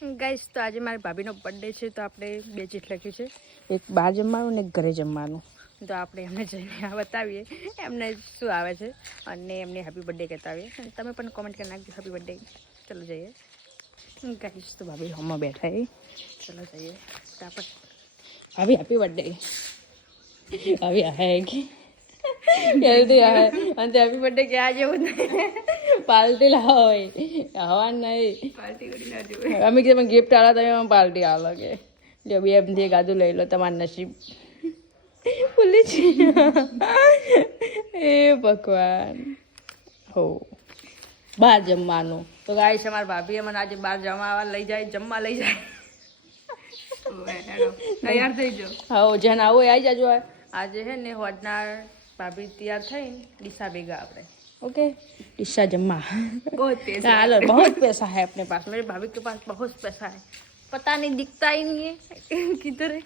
Guys તો આજે મારી ભાભીનો બર્થડે છે તો આપણે બે ચીઠ લખ્યું છે, એક બહાર જમવાનું ને એક ઘરે જમવાનું. તો આપણે એમને જઈને બતાવીએ એમને શું આવે છે અને એમને હેપી બર્થડે કહેતા આવીએ. અને તમે પણ કોમેન્ટ કરી નાખજો હેપી બર્થડે. ચલો જઈએ. ગાઈસ તો ભાભી હોમમાં બેઠા એ. ચલો જઈએ ફટાફટ. ભાભી હેપી બર્થડે. ભાભી આહે કે જલ્દી આહે અને હેપી બર્થડે ક્યાં જેવું નહીં. પાર્ટી લાવો હવા નહીં પાર્ટી અમે કે તમે ગિફ્ટ આલો તમે પાર્ટી આલો કે જો બે એમથી ગાદું લઈ લો તમારું નસીબ ભૂલી છે. એ ભગવાન હો બહાર જમવાનું તો ગાઈસ અમારા ભાભીએ મને આજે બહાર જમવા લઈ જાય, જમવા લઈ જાય. તૈયાર થઈ જાઓ. હા જેને આવો આવી જાજો. આજે છે ને હોજનાર ભાભી તૈયાર થઈને ડીસા ભેગા આપણે. ओके ईशा जम्मा बहुत पैसा है, बहुत पैसा है अपने पास. मेरे भाभी के पास बहुत पैसा है, पता नहीं दिखता ही नहीं है किधर है.